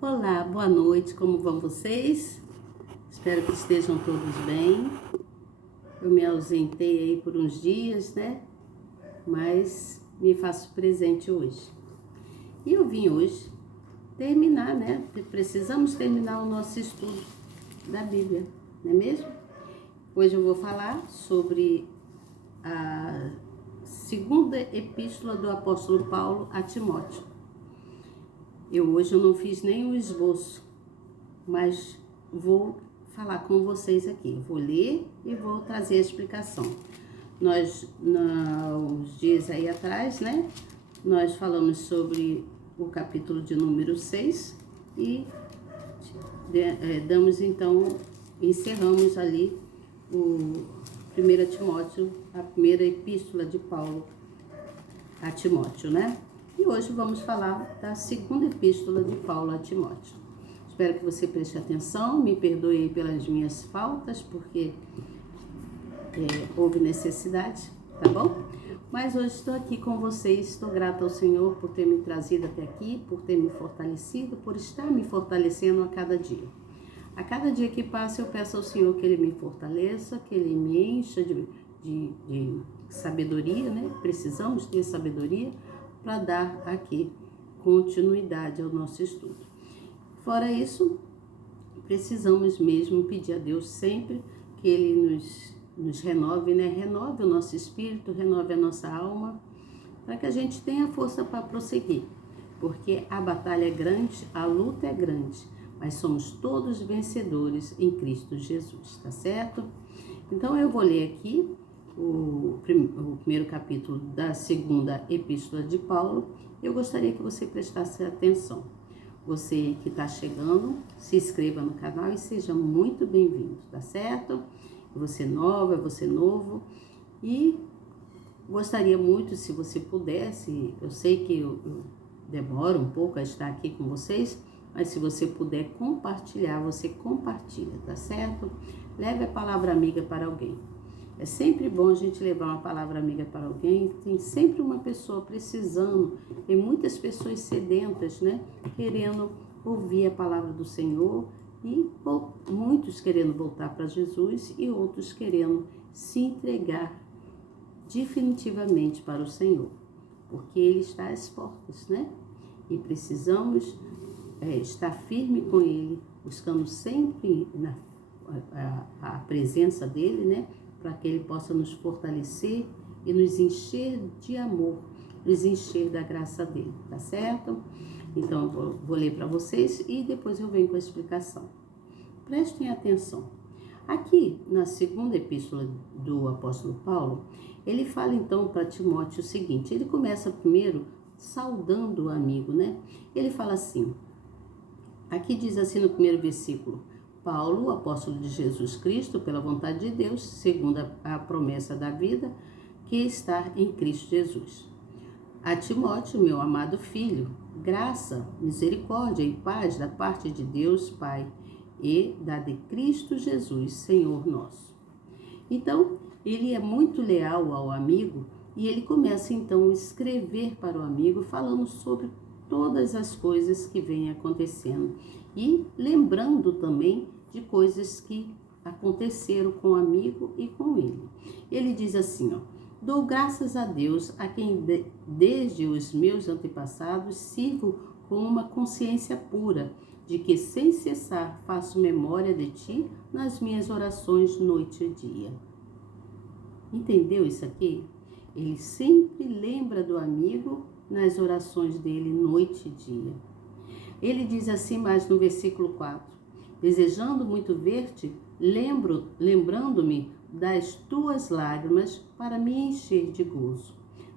Olá, boa noite, como vão vocês? Espero que estejam todos bem. Eu me ausentei aí por uns dias, né? Mas me faço presente hoje. E eu vim hoje terminar, né? Precisamos terminar o nosso estudo da Bíblia, não é mesmo? Hoje eu vou falar sobre a segunda epístola do apóstolo Paulo a Timóteo. Hoje eu não fiz nem o esboço, mas vou falar com vocês aqui. Vou ler e vou trazer a explicação. Nós, uns dias aí atrás, né, nós falamos sobre o capítulo de número 6 e damos então, encerramos ali o 1 Timóteo, a primeira epístola de Paulo a Timóteo, né? E hoje vamos falar da segunda epístola de Paulo a Timóteo. Espero que você preste atenção, me perdoe pelas minhas faltas, porque houve necessidade, tá bom? Mas hoje estou aqui com vocês, estou grata ao Senhor por ter me trazido até aqui, por ter me fortalecido, por estar me fortalecendo a cada dia. A cada dia que passa eu peço ao Senhor que Ele me fortaleça, que Ele me encha de sabedoria, né? Precisamos ter sabedoria para dar aqui continuidade ao nosso estudo. Fora isso, precisamos mesmo pedir a Deus sempre que Ele nos renove, né? Renove o nosso espírito, renove a nossa alma, para que a gente tenha força para prosseguir. Porque a batalha é grande, a luta é grande, mas somos todos vencedores em Cristo Jesus, tá certo? Então eu vou ler aqui o primeiro capítulo da segunda epístola de Paulo. Eu gostaria que você prestasse atenção. Você que está chegando, se inscreva no canal e seja muito bem-vindo, tá certo? Você nova, você novo. E gostaria muito, se você pudesse, eu sei que eu demoro um pouco a estar aqui com vocês, mas se você puder compartilhar, você compartilha, tá certo? Leve a palavra amiga para alguém. É sempre bom a gente levar uma palavra amiga para alguém. Tem sempre uma pessoa precisando, tem muitas pessoas sedentas, né? Querendo ouvir a palavra do Senhor e muitos querendo voltar para Jesus e outros querendo se entregar definitivamente para o Senhor, porque Ele está às portas, né? E precisamos estar firme com Ele, buscando sempre a presença dEle, né? Para que Ele possa nos fortalecer e nos encher de amor, nos encher da graça dEle, tá certo? Então, eu vou ler para vocês e depois eu venho com a explicação. Prestem atenção. Aqui, na segunda epístola do apóstolo Paulo, ele fala então para Timóteo o seguinte, ele começa primeiro saudando o amigo, né? Ele fala assim, aqui diz assim no primeiro versículo, Paulo, apóstolo de Jesus Cristo, pela vontade de Deus, segundo a promessa da vida, que está em Cristo Jesus. A Timóteo, meu amado filho, graça, misericórdia e paz da parte de Deus Pai e da de Cristo Jesus, Senhor nosso. Então, ele é muito leal ao amigo e ele começa então a escrever para o amigo, falando sobre todas as coisas que vêm acontecendo e lembrando também de coisas que aconteceram com o amigo e com ele. Ele diz assim, ó, dou graças a Deus a quem desde os meus antepassados sirvo com uma consciência pura, de que sem cessar faço memória de ti nas minhas orações noite e dia. Entendeu isso aqui? Ele sempre lembra do amigo nas orações dele noite e dia. Ele diz assim mais no versículo 4, desejando muito ver-te, lembrando-me das tuas lágrimas para me encher de gozo,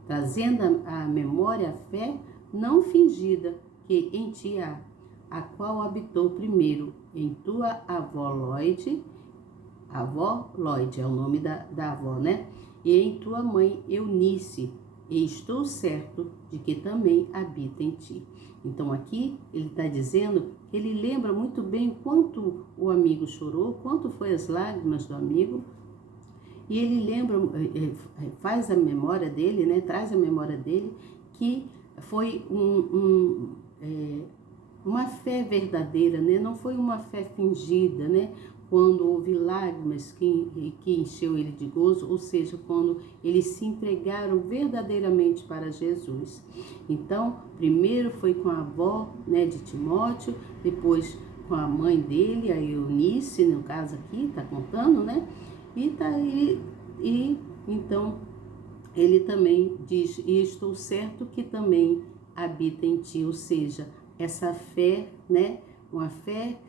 trazendo à memória a fé não fingida que em ti há, a qual habitou primeiro em tua avó Loide é o nome da avó, né? E em tua mãe Eunice, e estou certo de que também habita em ti. Então aqui ele está dizendo que ele lembra muito bem quanto o amigo chorou, quanto foi as lágrimas do amigo, e ele lembra, faz a memória dele, né? Traz a memória dele, que foi uma fé verdadeira, né? Não foi uma fé fingida, né? Quando houve lágrimas que encheu ele de gozo, ou seja, quando eles se entregaram verdadeiramente para Jesus. Então, primeiro foi com a avó, né, de Timóteo, depois com a mãe dele, a Eunice, no caso aqui, está contando, né? E então ele também diz, e estou certo que também habita em ti, ou seja, essa fé, né? Uma fé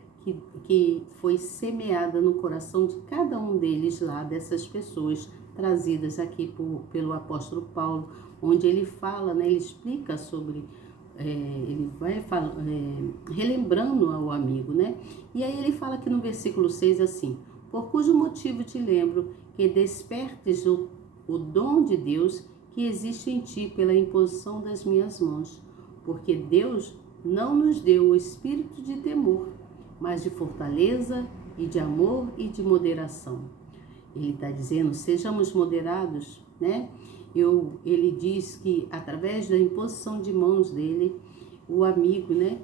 que foi semeada no coração de cada um deles lá, dessas pessoas trazidas aqui pelo apóstolo Paulo, onde ele fala, né? Ele explica sobre, ele vai relembrando ao amigo, né? E aí ele fala aqui no versículo 6 assim: por cujo motivo te lembro que despertes o dom de Deus que existe em ti pela imposição das minhas mãos, porque Deus não nos deu o espírito de temor, mas de fortaleza e de amor e de moderação. Ele está dizendo, sejamos moderados, né? Ele diz que através da imposição de mãos dele, o amigo, né?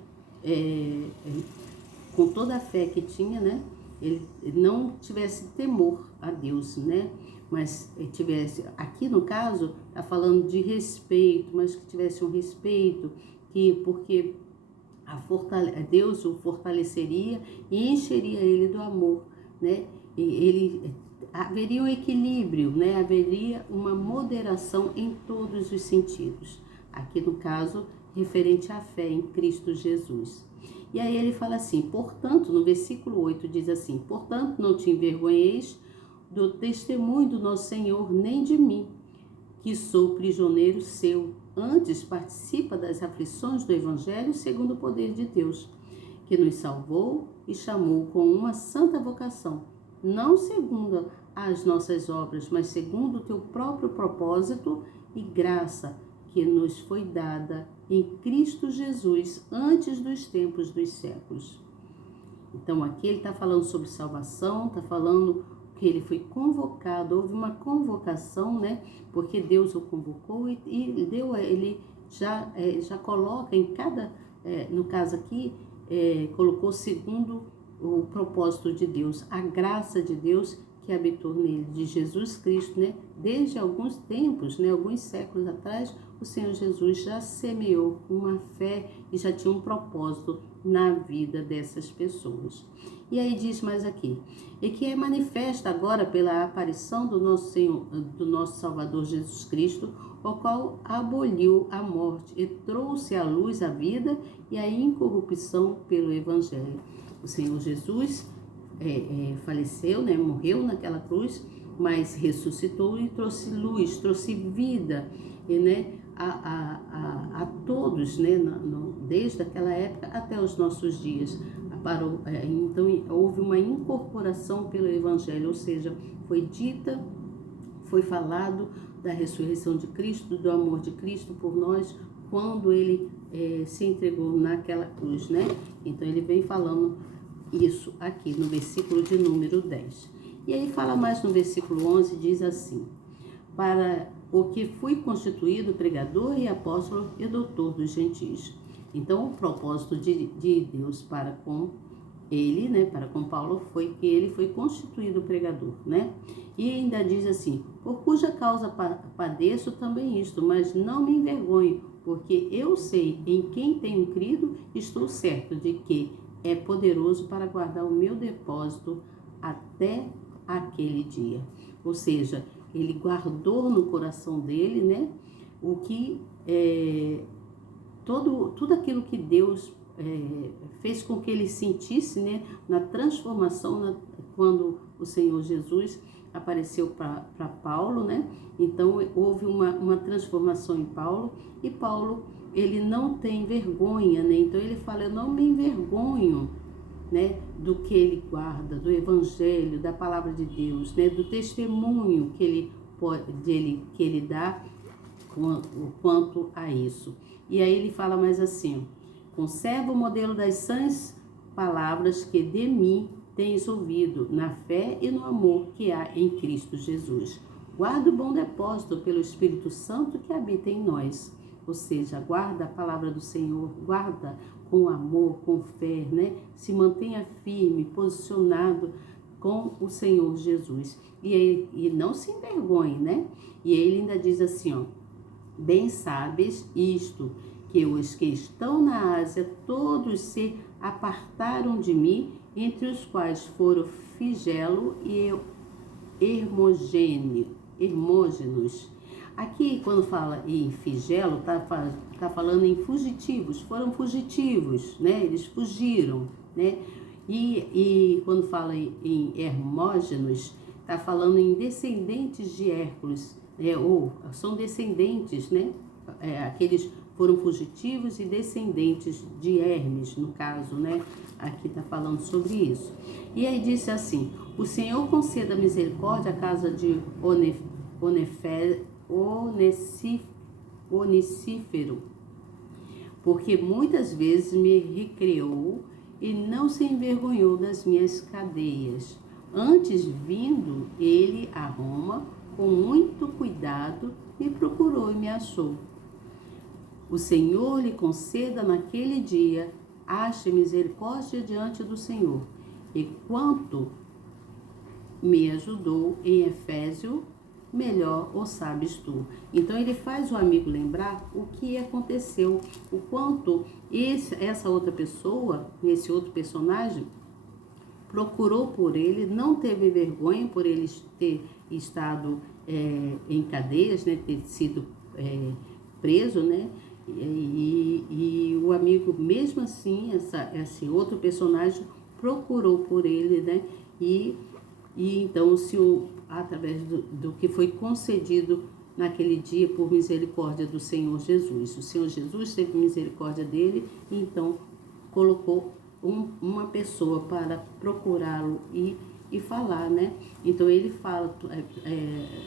Com toda a fé que tinha, né? Ele não tivesse temor a Deus, né? Mas tivesse, aqui no caso, está falando de respeito, mas que tivesse um respeito, porque Deus o fortaleceria e encheria ele do amor, né? Haveria um equilíbrio, né? Haveria uma moderação em todos os sentidos. Aqui no caso, referente à fé em Cristo Jesus. E aí ele fala assim, portanto, no versículo 8 diz assim, portanto, não te envergonheis do testemunho do nosso Senhor, nem de mim, que sou prisioneiro seu. Antes participa das aflições do Evangelho segundo o poder de Deus, que nos salvou e chamou com uma santa vocação, não segundo as nossas obras, mas segundo o teu próprio propósito e graça, que nos foi dada em Cristo Jesus antes dos tempos dos séculos. Então aqui ele está falando sobre salvação, está falando que ele foi convocado, houve uma convocação, né? Porque Deus o convocou e ele já coloca em cada, no caso aqui, colocou segundo o propósito de Deus, a graça de Deus que habitou nele, de Jesus Cristo, né? Desde alguns tempos, né? Alguns séculos atrás, o Senhor Jesus já semeou uma fé e já tinha um propósito na vida dessas pessoas. E aí diz mais aqui, e que é manifesta agora pela aparição do nosso Senhor, do nosso Salvador Jesus Cristo, o qual aboliu a morte e trouxe à luz a vida e a incorrupção pelo Evangelho. O Senhor Jesus faleceu, né, morreu naquela cruz, mas ressuscitou e trouxe luz, trouxe vida, e, né, a todos, né, desde aquela época até os nossos dias. Então houve uma incorporação pelo Evangelho, ou seja, foi falado da ressurreição de Cristo, do amor de Cristo por nós, quando ele se entregou naquela cruz, né? Então ele vem falando isso aqui no versículo de número 10. E aí fala mais no versículo 11, diz assim, para o que fui constituído pregador e apóstolo e doutor dos gentios. Então, o propósito de Deus para com ele, né, para com Paulo, foi que ele foi constituído pregador, né? E ainda diz assim, por cuja causa padeço também isto, mas não me envergonho, porque eu sei em quem tenho crido, estou certo de que é poderoso para guardar o meu depósito até aquele dia. Ou seja, ele guardou no coração dele, né, o que tudo aquilo que Deus fez com que ele sentisse, né, na transformação, quando o Senhor Jesus apareceu para Paulo, né? Então houve uma transformação em Paulo, e Paulo, ele não tem vergonha, né? Então ele fala, eu não me envergonho, né, do que ele guarda, do Evangelho, da palavra de Deus, né, do testemunho que ele dá quanto a isso. E aí ele fala mais assim, conserva o modelo das sãs palavras que de mim tens ouvido, na fé e no amor que há em Cristo Jesus. Guarda o bom depósito pelo Espírito Santo que habita em nós. Ou seja, guarda a palavra do Senhor, guarda com amor, com fé, né? Se mantenha firme, posicionado com o Senhor Jesus. E não se envergonhe, né? E ele ainda diz assim, ó: bem sabes isto, que os que estão na Ásia, todos se apartaram de mim, entre os quais foram Figelo e Hermógenos. Aqui, quando fala em Figelo, tá falando em fugitivos, foram fugitivos, né? Eles fugiram, né? E quando fala em Hermógenos, tá falando em descendentes de Hércules, ou são descendentes, né? Aqueles foram fugitivos e descendentes de Hermes, no caso, né? Aqui está falando sobre isso. E aí disse assim: o Senhor conceda misericórdia à casa de Onesífero, porque muitas vezes me recreou e não se envergonhou das minhas cadeias. Antes, vindo ele a Roma, com muito cuidado, me procurou e me achou. O Senhor lhe conceda naquele dia, ache misericórdia diante do Senhor. E quanto me ajudou em Efésio, melhor o sabes tu. Então ele faz o amigo lembrar o que aconteceu, o quanto essa outra pessoa, esse outro personagem, procurou por ele, não teve vergonha por ele ter estado em cadeias, né, ter sido preso, né? E o amigo, mesmo assim, esse outro personagem procurou por ele, né? E então o Senhor, através do que foi concedido naquele dia por misericórdia do Senhor Jesus. O Senhor Jesus teve misericórdia dele e então colocou uma pessoa para procurá-lo e falar, né? Então ele fala,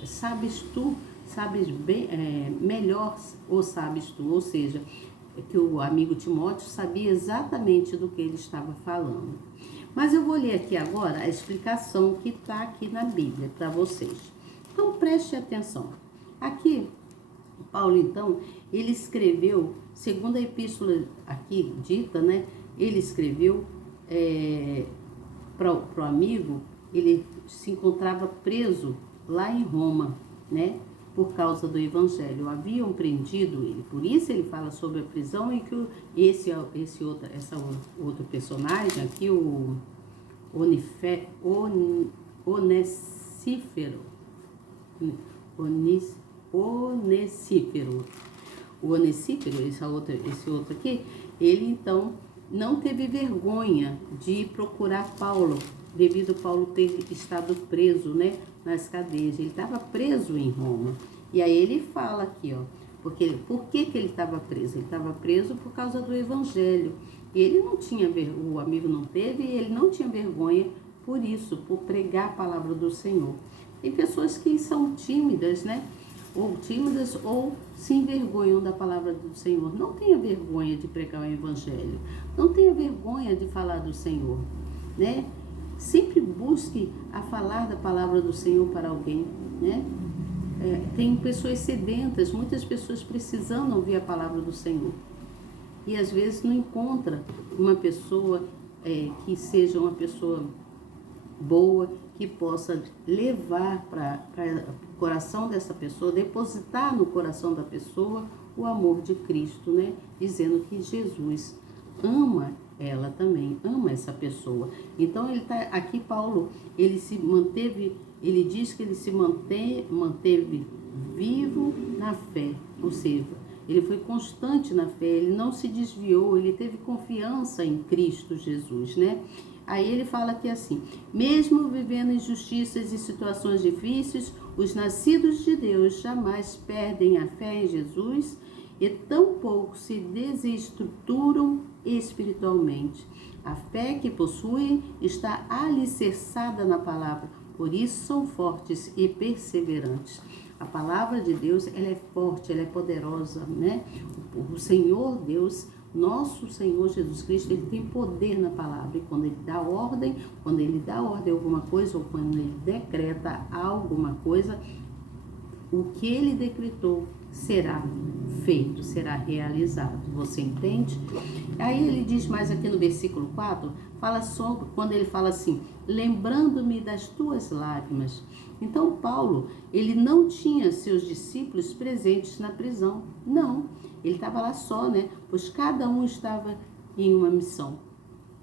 sabes tu, sabes bem, melhor ou sabes tu, ou seja, que o amigo Timóteo sabia exatamente do que ele estava falando. Mas eu vou ler aqui agora a explicação que está aqui na Bíblia para vocês. Então preste atenção. Aqui, Paulo, então, ele escreveu, segundo a epístola aqui dita, né? Ele escreveu para o amigo, ele se encontrava preso lá em Roma, né? Por causa do evangelho. Haviam prendido ele. Por isso ele fala sobre a prisão e que esse outro personagem aqui, o Onesífero. O Onesífero, esse outro aqui, ele então não teve vergonha de procurar Paulo, devido a Paulo ter estado preso, né, nas cadeias. Ele estava preso em Roma. E aí ele fala aqui, ó, por que ele estava preso? Ele estava preso por causa do evangelho. E ele não tinha, o amigo não teve, e ele não tinha vergonha por isso, por pregar a palavra do Senhor. Tem pessoas que são tímidas, né? Ou se envergonham da palavra do Senhor. Não tenha vergonha de pregar o evangelho. Não tenha vergonha de falar do Senhor, né? Sempre busque a falar da palavra do Senhor para alguém, né? Tem pessoas sedentas, muitas pessoas precisando ouvir a palavra do Senhor. E às vezes não encontra uma pessoa que seja uma pessoa boa, que possa levar para o coração dessa pessoa, depositar no coração da pessoa o amor de Cristo, né? Dizendo que Jesus ama ela também, ama essa pessoa. Então ele tá aqui, Paulo, ele se manteve, ele diz que ele se manteve vivo na fé, ou seja, ele foi constante na fé, ele não se desviou, ele teve confiança em Cristo Jesus, né? Aí ele fala aqui assim: mesmo vivendo injustiças e situações difíceis, os nascidos de Deus jamais perdem a fé em Jesus e tampouco se desestruturam espiritualmente. A fé que possuem está alicerçada na palavra, por isso são fortes e perseverantes. A palavra de Deus, ela é forte, ela é poderosa, né? O Senhor Deus, nosso Senhor Jesus Cristo, ele tem poder na palavra. E quando ele dá ordem a alguma coisa, ou quando ele decreta alguma coisa, o que ele decretou será feito, será realizado. Você entende? Aí ele diz mais aqui no versículo 4, fala sobre, quando ele fala assim, lembrando-me das tuas lágrimas. Então Paulo, ele não tinha seus discípulos presentes na prisão. Não, ele estava lá só, né? Pois cada um estava em uma missão.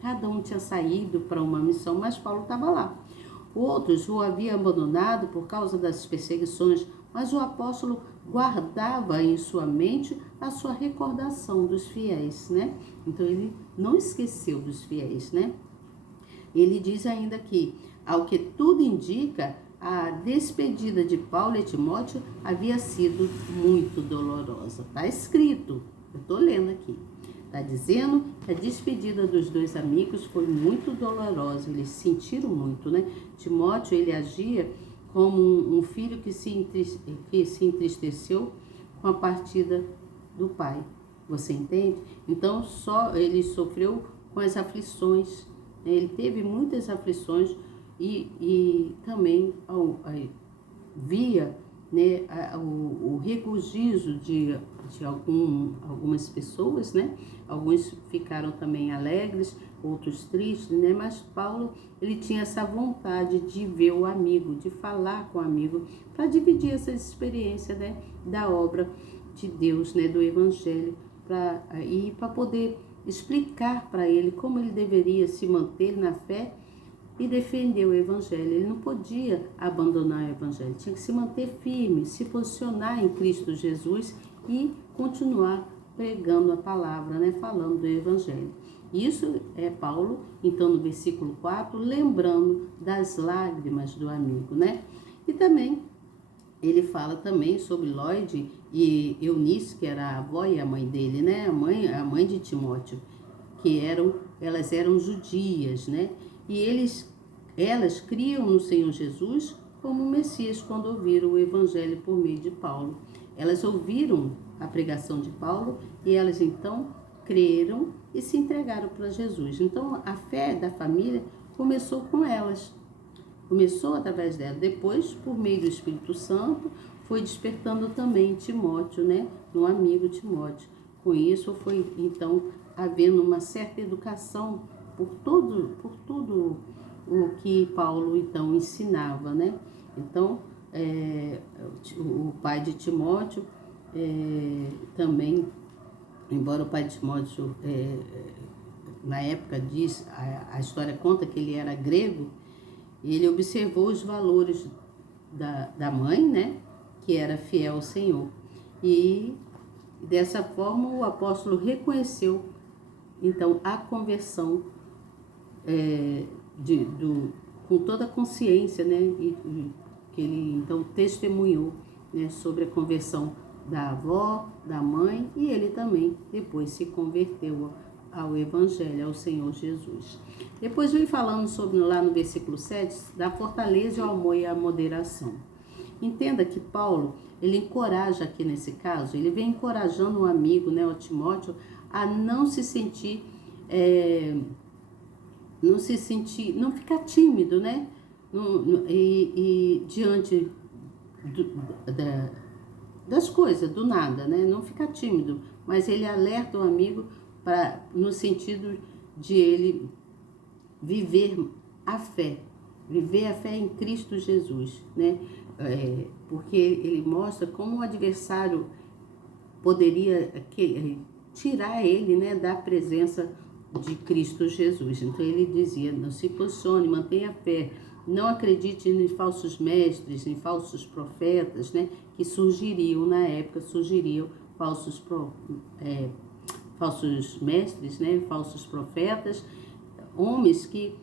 Cada um tinha saído para uma missão, mas Paulo estava lá. Outros o haviam abandonado por causa das perseguições, mas o apóstolo guardava em sua mente a sua recordação dos fiéis, né? Então ele não esqueceu dos fiéis, né? Ele diz ainda que, ao que tudo indica, a despedida de Paulo e Timóteo havia sido muito dolorosa. Está escrito, eu estou lendo aqui. Está dizendo que a despedida dos dois amigos foi muito dolorosa, eles sentiram muito, né? Timóteo, ele agia como um filho que se entristeceu com a partida do pai. Você entende? Então, só ele sofreu com as aflições, né? Ele teve muitas aflições e também via, né, o regozijo de algumas pessoas, né? Alguns ficaram também alegres, outros tristes, né? Mas Paulo, ele tinha essa vontade de ver o amigo, de falar com o amigo, para dividir essa experiência, né, da obra de Deus, né, do Evangelho, para poder explicar para ele como ele deveria se manter na fé e defender o Evangelho. Ele não podia abandonar o Evangelho, tinha que se manter firme, se posicionar em Cristo Jesus e continuar pregando a palavra, né, falando do Evangelho. Isso é Paulo, então, no versículo 4, lembrando das lágrimas do amigo, né? E também, ele fala também sobre Lloyd e Eunice, que era a avó e a mãe dele, né? A mãe de Timóteo, que elas eram judias, né? E elas criam no Senhor Jesus como Messias quando ouviram o Evangelho por meio de Paulo. Elas ouviram a pregação de Paulo e elas então creram e se entregaram para Jesus. Então a fé da família começou com elas, começou através dela. Depois, por meio do Espírito Santo, foi despertando também Timóteo, né? No amigo Timóteo. Com isso foi então havendo uma certa educação por tudo o que Paulo então ensinava, né? Então o pai de Timóteo também, embora o pai de Timóteo na época diz, a história conta que ele era grego, ele observou os valores da mãe, né, que era fiel ao Senhor, e dessa forma o apóstolo reconheceu então a conversão com toda a consciência, né, e que ele então testemunhou, né, sobre a conversão da avó, da mãe, e ele também depois se converteu ao Evangelho, ao Senhor Jesus. Depois vem falando sobre, lá no versículo 7, da fortaleza, o amor e a moderação. Entenda que Paulo, ele encoraja aqui nesse caso, ele vem encorajando o amigo, né, o Timóteo, a não ficar tímido, né, diante das coisas, do nada, né, não ficar tímido, mas ele alerta o amigo no sentido de ele viver a fé em Cristo Jesus, né? Porque ele mostra como o adversário poderia tirar ele, né, da presença de Cristo Jesus. Então ele dizia, não se posicione, mantenha a fé, não acredite em falsos mestres, em falsos profetas, né, que surgiriam na época, falsos mestres, né, falsos profetas, homens que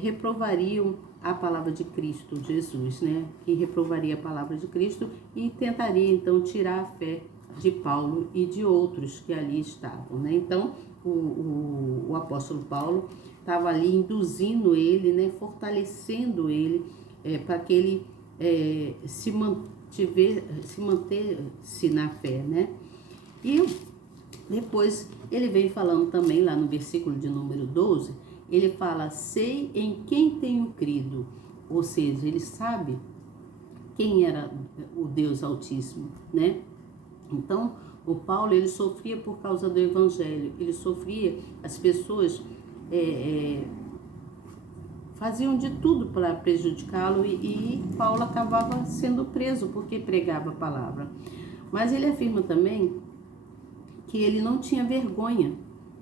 reprovariam a palavra de Cristo Jesus, né, que reprovaria a palavra de Cristo e tentaria então tirar a fé de Paulo e de outros que ali estavam, né. Então o apóstolo Paulo estava ali induzindo ele, né, fortalecendo ele para que ele se mantesse na fé, né. E depois ele vem falando também lá no versículo de número 12, ele fala, sei em quem tenho crido, ou seja, ele sabe quem era o Deus Altíssimo, né? Então, o Paulo, ele sofria por causa do Evangelho, ele sofria, as pessoas faziam de tudo para prejudicá-lo e Paulo acabava sendo preso porque pregava a palavra. Mas ele afirma também que ele não tinha vergonha,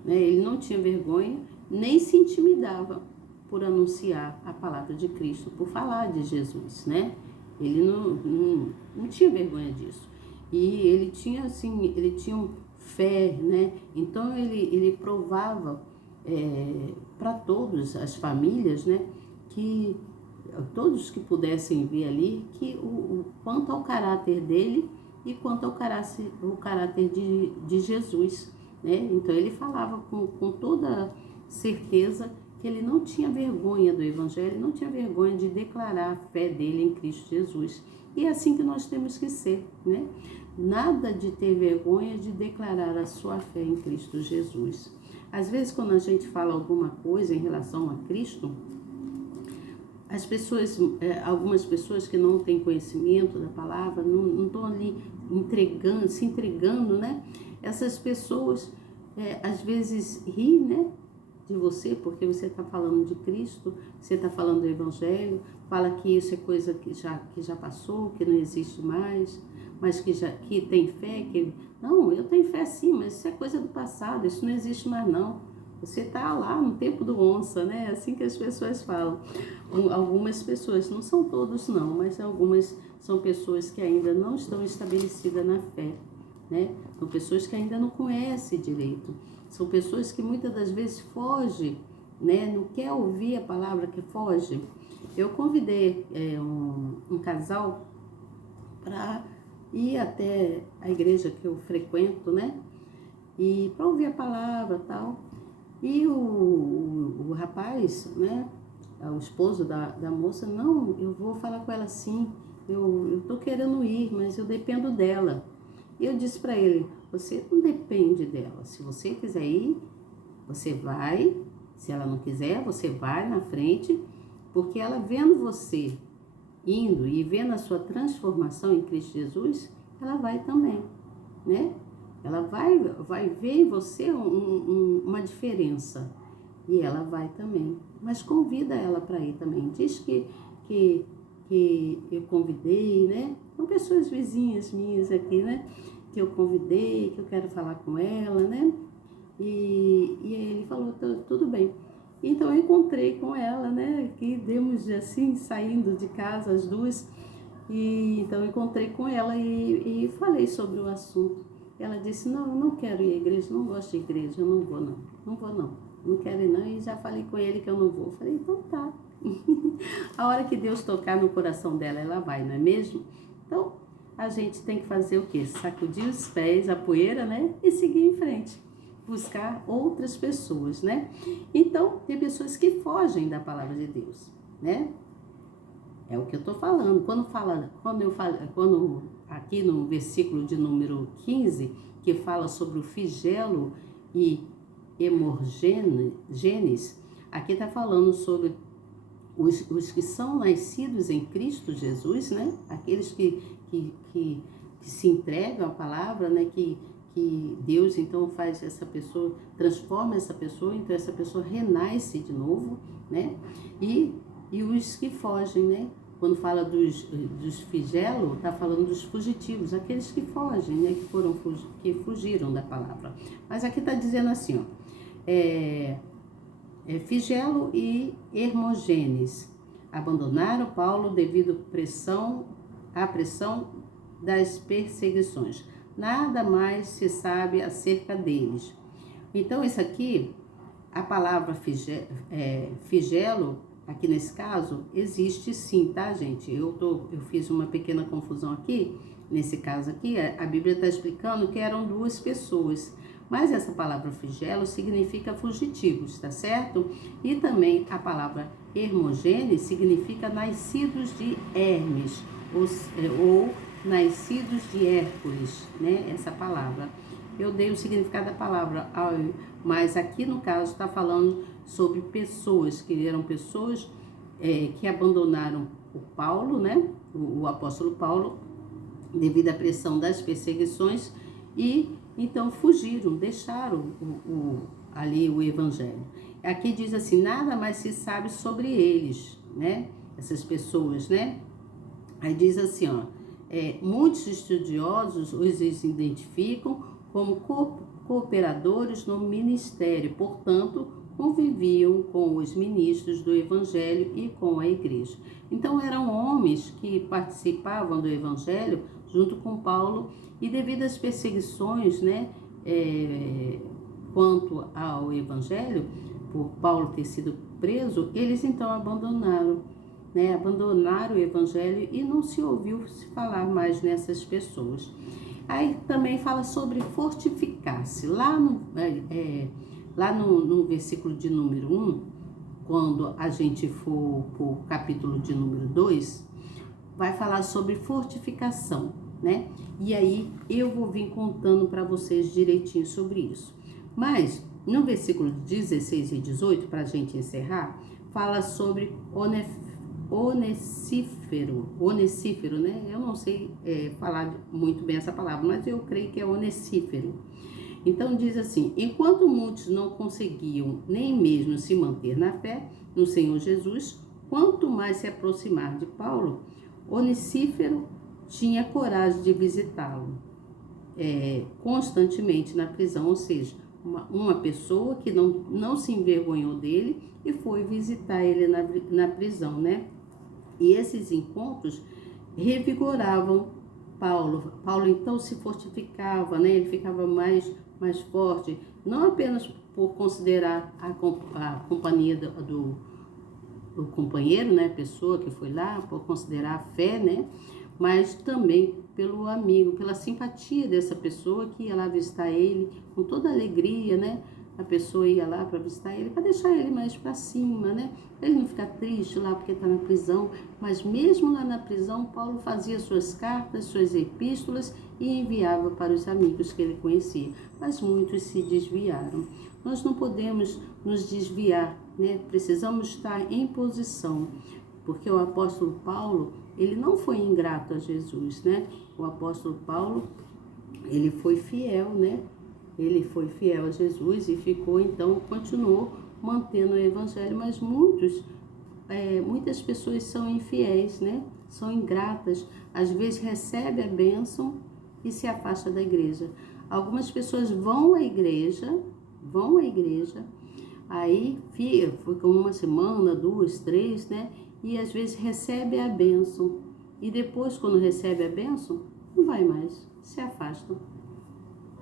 né? Ele não tinha vergonha, nem se intimidava por anunciar a palavra de Cristo, por falar de Jesus, né? Ele não tinha vergonha disso. E ele tinha, assim, ele tinha fé, né? Então ele provava para todas as famílias, né? Que todos que pudessem ver ali, que quanto ao caráter dele e quanto ao caráter de Jesus, né? Então ele falava com toda certeza que ele não tinha vergonha do Evangelho, não tinha vergonha de declarar a fé dele em Cristo Jesus. E é assim que nós temos que ser, né? Nada de ter vergonha de declarar a sua fé em Cristo Jesus. Às vezes, quando a gente fala alguma coisa em relação a Cristo, as pessoas, algumas pessoas que não têm conhecimento da palavra, não estão ali se entregando, né? Essas pessoas, às vezes, riem, né? De você, porque você está falando de Cristo, você está falando do Evangelho, fala que isso é coisa que já passou, que não existe mais, mas que tem fé, que... Não, eu tenho fé sim, mas isso é coisa do passado, isso não existe mais não. Você está lá no tempo do onça, né? É assim que as pessoas falam. Algumas pessoas, não são todos não, mas algumas são pessoas que ainda não estão estabelecidas na fé, né? São pessoas que ainda não conhecem direito. São pessoas que muitas das vezes fogem, né? Não quer ouvir a palavra, que foge. Eu convidei um casal para ir até a igreja que eu frequento, né? E para ouvir a palavra e tal. E o rapaz, né? O esposo da moça, não, eu vou falar com ela sim. Eu tô querendo ir, mas eu dependo dela. E eu disse para ele, você não depende dela. Se você quiser ir, você vai. Se ela não quiser, você vai na frente. Porque ela vendo você indo e vendo a sua transformação em Cristo Jesus, ela vai também, né? Ela vai ver em você uma diferença. E ela vai também. Mas convida ela para ir também. Diz que eu convidei, né? São pessoas vizinhas minhas aqui, né? Que eu convidei, que eu quero falar com ela, né? E aí ele falou, tudo bem. Então eu encontrei com ela, né? Que demos assim, saindo de casa as duas. E então eu encontrei com ela e falei sobre o assunto. Ela disse, não, eu não quero ir à igreja, não gosto de igreja, eu não vou não quero ir não. E já falei com ele que eu não vou. Eu falei, então tá. A hora que Deus tocar no coração dela, ela vai, não é mesmo? Então, a gente tem que fazer o quê? Sacudir os pés, a poeira, né? E seguir em frente. Buscar outras pessoas, né? Então, tem pessoas que fogem da palavra de Deus, né? É o que eu tô falando. Quando aqui no versículo de número 15, que fala sobre o flagelo e hemorgenes, aqui tá falando sobre os que são nascidos em Cristo Jesus, né? Aqueles que se entregam à palavra, né? Que Deus então faz essa pessoa, transforma essa pessoa, então essa pessoa renasce de novo, né? E os que fogem, né? Quando fala dos flagelo, está falando dos fugitivos, aqueles que fogem, né? Que fugiram da palavra. Mas aqui está dizendo assim, ó. Flagelo e Hermogenes abandonaram Paulo devido à pressão das perseguições. Nada mais se sabe acerca deles. Então, isso aqui, a palavra flagelo, aqui nesse caso, existe sim, tá, gente? Eu fiz uma pequena confusão aqui, nesse caso aqui, a Bíblia está explicando que eram duas pessoas. Mas essa palavra flagelo significa fugitivos, tá certo? E também a palavra Hermogenes significa nascidos de Hermes, ou nascidos de Hércules, né? Essa palavra. Eu dei o significado da palavra, mas aqui no caso está falando sobre pessoas, que eram pessoas que abandonaram o Paulo, né? O apóstolo Paulo, devido à pressão das perseguições, e então fugiram, deixaram ali o evangelho. Aqui diz assim, nada mais se sabe sobre eles, né? Essas pessoas, né? Aí diz assim, ó, muitos estudiosos os identificam como cooperadores no ministério, portanto, conviviam com os ministros do evangelho e com a igreja. Então eram homens que participavam do evangelho junto com Paulo, e devido às perseguições, né, quanto ao evangelho, por Paulo ter sido preso, eles então abandonaram o evangelho e não se ouviu se falar mais nessas pessoas. Aí também fala sobre fortificar-se. Lá no versículo de número 1, quando a gente for para o capítulo de número 2, vai falar sobre fortificação, né? E aí eu vou vir contando para vocês direitinho sobre isso. Mas no versículo 16 e 18, para a gente encerrar, fala sobre onesífero, né? Eu não sei falar muito bem essa palavra, mas eu creio que é onesífero. Então diz assim, enquanto muitos não conseguiam nem mesmo se manter na fé no Senhor Jesus, quanto mais se aproximar de Paulo, Onesífero tinha coragem de visitá-lo constantemente na prisão, ou seja, uma pessoa que não se envergonhou dele e foi visitar ele na prisão, né? E esses encontros revigoravam Paulo. Paulo então se fortificava, né? Ele ficava mais forte, não apenas por considerar a companhia do companheiro, né? Pessoa que foi lá, por considerar a fé, né? Mas também pelo amigo, pela simpatia dessa pessoa que ia lá visitar ele com toda alegria, né? A pessoa ia lá para visitar ele, para deixar ele mais para cima, né? Ele não ficar triste lá porque está na prisão, mas mesmo lá na prisão, Paulo fazia suas cartas, suas epístolas e enviava para os amigos que ele conhecia. Mas muitos se desviaram. Nós não podemos nos desviar, né? Precisamos estar em posição, porque o apóstolo Paulo, ele não foi ingrato a Jesus, né? O apóstolo Paulo, ele foi fiel, né? Ele foi fiel a Jesus e continuou mantendo o evangelho, mas muitas pessoas são infiéis, né? São ingratas, às vezes recebem a bênção e se afastam da igreja. Algumas pessoas vão à igreja, aí ficam uma semana, 2, 3, né? E às vezes recebe a bênção. E depois, quando recebe a bênção, não vai mais, se afastam.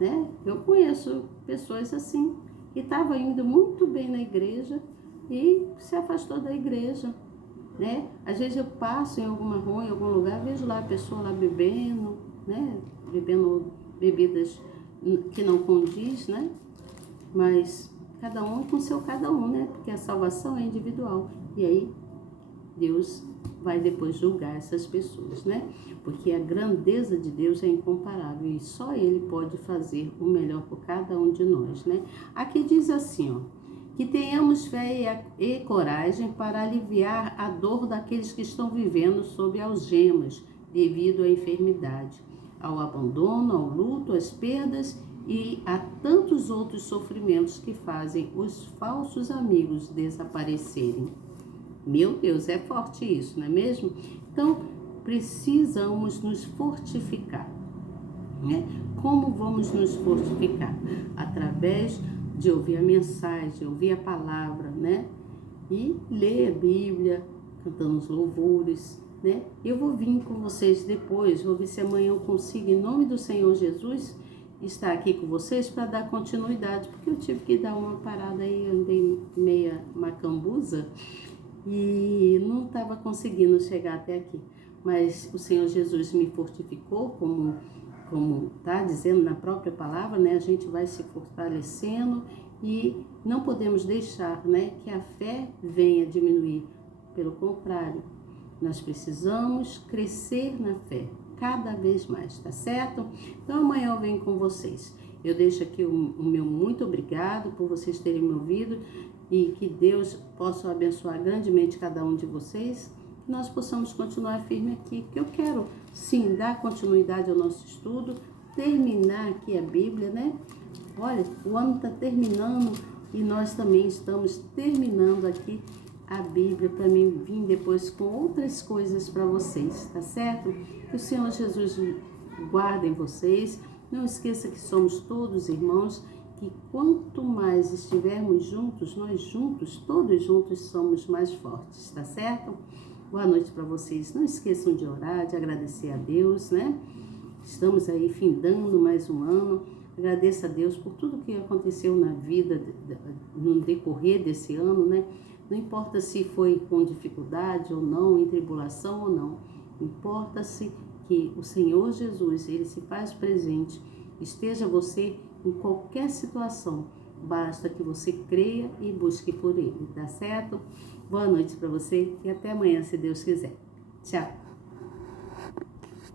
Né? Eu conheço pessoas assim, que estavam indo muito bem na igreja e se afastou da igreja. Né? Às vezes eu passo em alguma rua, em algum lugar, vejo lá a pessoa lá bebendo, né? Bebendo bebidas que não condiz, né? Mas cada um com seu cada um, né? Porque a salvação é individual. E aí Deus vai depois julgar essas pessoas, né? Porque a grandeza de Deus é incomparável e só Ele pode fazer o melhor por cada um de nós, né? Aqui diz assim, ó, que tenhamos fé e coragem para aliviar a dor daqueles que estão vivendo sob algemas devido à enfermidade, ao abandono, ao luto, às perdas e a tantos outros sofrimentos que fazem os falsos amigos desaparecerem. Meu Deus, é forte isso, não é mesmo? Então, precisamos nos fortificar, né? Como vamos nos fortificar? Através de ouvir a mensagem, ouvir a palavra, né? E ler a Bíblia, cantando os louvores, né? Eu vou vir com vocês depois, vou ver se amanhã eu consigo, em nome do Senhor Jesus, estar aqui com vocês para dar continuidade, porque eu tive que dar uma parada aí, andei meia macambuza, e não estava conseguindo chegar até aqui, mas o Senhor Jesus me fortificou, como está dizendo na própria palavra, né? A gente vai se fortalecendo e não podemos deixar, né, que a fé venha diminuir. Pelo contrário, nós precisamos crescer na fé cada vez mais, tá certo? Então amanhã eu venho com vocês. Eu deixo aqui o meu muito obrigado por vocês terem me ouvido. e que Deus possa abençoar grandemente cada um de vocês, que nós possamos continuar firme aqui, porque eu quero sim dar continuidade ao nosso estudo, terminar aqui a Bíblia, né? Olha, o ano está terminando e nós também estamos terminando aqui a Bíblia para mim vir depois com outras coisas para vocês, tá certo? Que o Senhor Jesus guarde vocês. Não esqueça que somos todos irmãos, que quanto mais estivermos juntos, nós juntos, todos juntos somos mais fortes, tá certo? Boa noite para vocês. Não esqueçam de orar, de agradecer a Deus, né? Estamos aí findando mais um ano. Agradeça a Deus por tudo que aconteceu na vida no decorrer desse ano, né? Não importa se foi com dificuldade ou não, em tribulação ou não. Importa-se que o Senhor Jesus, Ele se faz presente. Esteja você em qualquer situação. Basta que você creia e busque por Ele, tá certo? Boa noite para você e até amanhã, se Deus quiser. Tchau!